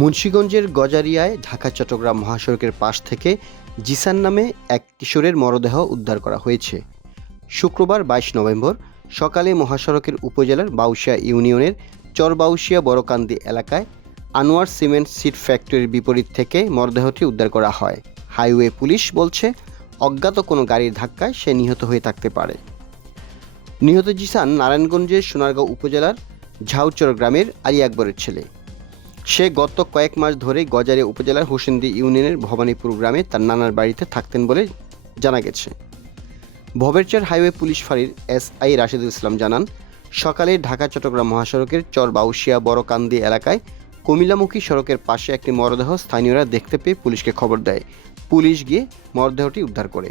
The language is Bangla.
মুন্সীগঞ্জের গজারিয়ায় ঢাকা, চট্টগ্রাম মহাসড়কের পাশ থেকে জিসান নামে এক কিশোরের মরদেহ উদ্ধার করা হয়েছে। শুক্রবার বাইশ নভেম্বর সকালে মহাসড়কের উপজেলার বাউশিয়া ইউনিয়নের চরবাউশিয়া বড়কান্দি এলাকায় আনোয়ার সিমেন্ট সিট ফ্যাক্টরির বিপরীত থেকে মরদেহটি উদ্ধার করা হয়। হাইওয়ে পুলিশ বলছে, অজ্ঞাত কোনো গাড়ির ধাক্কায় সে নিহত হয়ে থাকতে পারে। নিহত জিসান নারায়ণগঞ্জের সোনারগাঁও উপজেলার ঝাউচর গ্রামের আলী আকবরের ছেলে। সে গত কয়েক মাস ধরে গজারিয়া উপজেলার হোসেন্দি ইউনিয়নের ভবানীপুর গ্রামে তার নানার বাড়িতে থাকতেন বলে জানা গেছে। ভবেরচর হাইওয়ে পুলিশ ফাঁড়ির এস আই রাশিদুল ইসলাম জানান, সকালে ঢাকা, চট্টগ্রাম মহাসড়কের চর বাউশিয়া বড়কান্দি এলাকায় কুমিল্লামুখী সড়কের পাশে একটি মরদেহ স্থানীয়রা দেখতে পেয়ে পুলিশকে খবর দেয়। পুলিশ গিয়ে মরদেহটি উদ্ধার করে।